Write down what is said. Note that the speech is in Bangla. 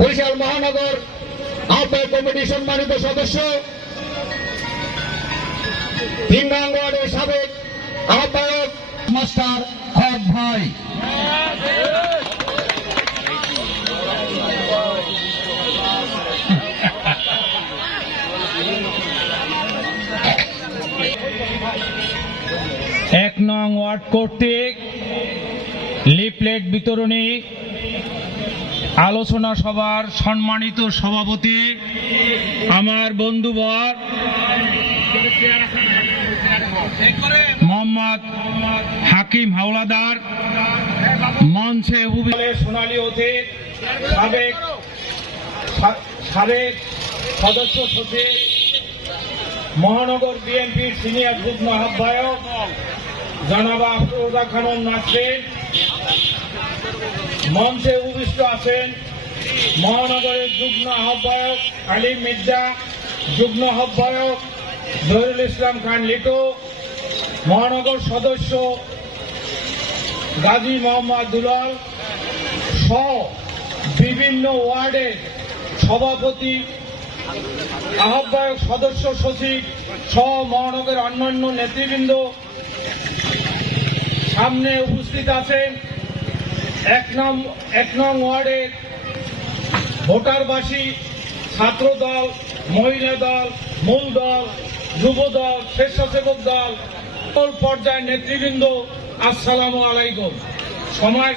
বরিশাল মহানগর আহ্বায়ক কমিটির সম্মানিত সদস্য ওয়ার্ডের সাবেক আহ্বায়ক মাস্টার হক ভাই। এক নং ওয়ার্ড কর্তৃক লিফলেট বিতরণী আলোচনা সভার সম্মানিত সভাপতি, আমার বন্ধুবর মোহাম্মদ হাকিম হাওলাদার, মঞ্চে সোনালী অতীত, সাবেক সাবেক সদস্য সচিব, মহানগর বিএনপির সিনিয়র যুগ্ম আহ্বায়ক, জনাব আফরোজা খানম নাসরিন, মঞ্চে আছেন মহানগরের যুগ্ম আহ্বায়ক আলিম মির্জা, যুগ্ম আহ্বায়ক জহিরুল ইসলাম খান লিটু, মহানগর সদস্য গাজী মোহাম্মদ দুলাল সহ বিভিন্ন ওয়ার্ডের সভাপতি, আহ্বায়ক সদস্য সচিব সহ মহানগরের অন্যান্য নেতৃবৃন্দ সামনে উপস্থিত আছেন। এক নং ওয়ার্ডের ভোটারবাসী ছাত্র দল মহিলা দল মূল দল যুব দল স্বেচ্ছাসেবক দল পর্যায়ে পর্যায়ের নেতৃবৃন্দ, আসসালামু আলাইকুম। সময়